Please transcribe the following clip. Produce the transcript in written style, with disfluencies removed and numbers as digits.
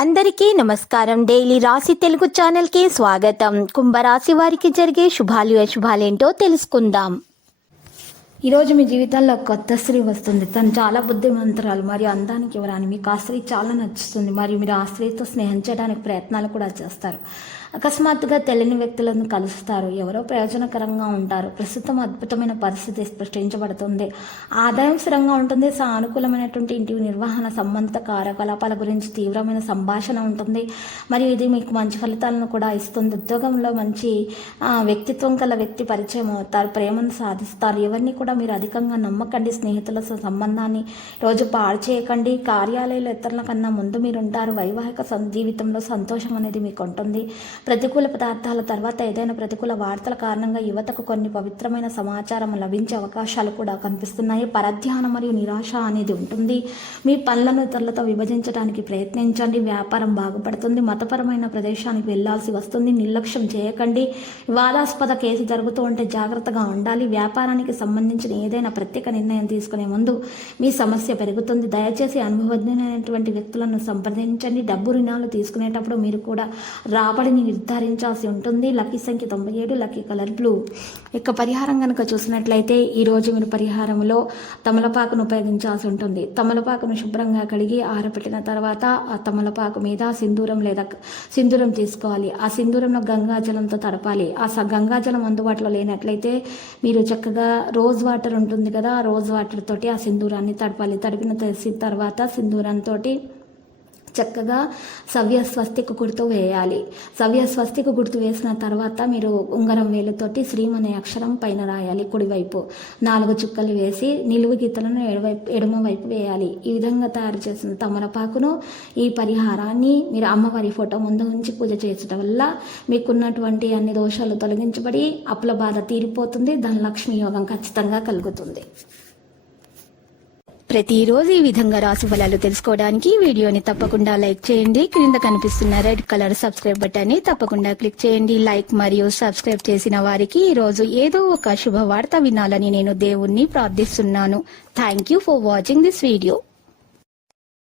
అందరికీ నమస్కారం. డైలీ రాశి తెలుగు ఛానల్కి స్వాగతం. కుంభరాశి వారికి జరిగే శుభాలు అశుభాలేంటో తెలుసుకుందాం. ఈరోజు మీ జీవితంలో కొత్త స్త్రీ వస్తుంది. తను చాలా బుద్ధిమంతురాలు మరియు అందానికి ఎవరాని మీకు ఆ స్త్రీ చాలా నచ్చుతుంది మరియు మీరు ఆ స్త్రీతో స్నేహం చేయడానికి ప్రయత్నాలు కూడా చేస్తారు. అకస్మాత్తుగా తెలియని వ్యక్తులను కలుస్తారు. ఎవరో ప్రయోజనకరంగా ఉంటారు. ప్రస్తుతం అద్భుతమైన పరిస్థితి సృష్టించబడుతుంది. ఆదాయం స్థిరంగా ఉంటుంది. సానుకూలమైనటువంటి ఇంటి నిర్వహణ సంబంధిత కార్యకలాపాల గురించి తీవ్రమైన సంభాషణ ఉంటుంది మరియు ఇది మీకు మంచి ఫలితాలను కూడా ఇస్తుంది. ఉద్యోగంలో మంచి వ్యక్తిత్వం గల వ్యక్తి పరిచయం అవుతారు. ప్రేమను సాధిస్తారు. ఎవరిని కూడా మీరు అధికంగా నమ్మకండి. స్నేహితుల సంబంధాన్ని రోజు పాడు చేయకండి. కార్యాలయంలో ఇతరుల కన్నా ముందు మీరు ఉంటారు. వైవాహిక జీవితంలో సంతోషం అనేది మీకు ఉంటుంది. ప్రతికూల పదార్థాల తర్వాత ఏదైనా ప్రతికూల వార్తల కారణంగా యువతకు కొన్ని పవిత్రమైన సమాచారం లభించే అవకాశాలు కూడా కనిపిస్తున్నాయి. పరధ్యానం మరియు నిరాశ అనేది ఉంటుంది. మీ పనులను ఇతరులతో విభజించడానికి ప్రయత్నించండి. వ్యాపారం బాగుపడుతుంది. మతపరమైన ప్రదేశానికి వెళ్లాల్సి వస్తుంది. నిర్లక్ష్యం చేయకండి. వివాదాస్పద కేసు జరుగుతూ ఉంటే జాగ్రత్తగా ఉండాలి. వ్యాపారానికి సంబంధించిన ఏదైనా ప్రత్యేక నిర్ణయం తీసుకునే ముందు మీ సమస్య పెరుగుతుంది. దయచేసి అనుభవజ్ఞమైనటువంటి వ్యక్తులను సంప్రదించండి. డబ్బు రుణాలు తీసుకునేటప్పుడు మీరు కూడా రాబడిని నిర్ధారించాల్సి ఉంటుంది. లక్కీ సంఖ్య 97, లక్కీ కలర్ బ్లూ. ఇక పరిహారం కనుక చూసినట్లయితే ఈరోజు మీరు పరిహారంలో తమలపాకును ఉపయోగించాల్సి ఉంటుంది. తమలపాకును శుభ్రంగా కడిగి ఆరబెట్టిన తర్వాత ఆ తమలపాకు మీద సింధూరం తీసుకోవాలి. ఆ సింధూరంలో గంగాజలంతో తడపాలి. ఆ గంగాజలం అందుబాటులో లేనట్లయితే మీరు చక్కగా రోజ్ వాటర్ ఉంటుంది కదా, ఆ రోజ్ వాటర్ తోటి ఆ సింధూరాన్ని తడపాలి. తడిపిన తర్వాత సింధూరంతో చక్కగా సవ్య స్వస్తిక గుర్తు వేయాలి. సవ్య స్వస్తిక గుర్తు వేసిన తర్వాత మీరు ఉంగరం వేలుతోటి శ్రీం అనే అక్షరం పైన రాయాలి. కుడివైపు 4 చుక్కలు వేసి నిలువు గీతలను ఎడమవైపు వేయాలి. ఈ విధంగా తయారు చేసిన తమలపాకును ఈ పరిహారాన్ని మీరు అమ్మవారి ఫోటో ముందు ఉంచి పూజ చేయడం వల్ల మీకున్నటువంటి అన్ని దోషాలు తొలగించబడి అప్పుల బాధ తీరిపోతుంది. ధనలక్ష్మి యోగం ఖచ్చితంగా కలుగుతుంది. ప్రతిరోజు ఈ విధంగా రాశి ఫలాలు తెలుసుకోవడానికి వీడియోని తప్పకుండా లైక్ చేయండి. క్రింద కనిపిస్తున్న రెడ్ కలర్ సబ్స్క్రైబ్ బటన్ ని తప్పకుండా క్లిక్ చేయండి. లైక్ మరియు సబ్స్క్రైబ్ చేసిన వారికి ఈ రోజు ఏదో ఒక శుభవార్త వినాలని నేను దేవుణ్ణి ప్రార్థిస్తున్నాను. Thank you for watching this video.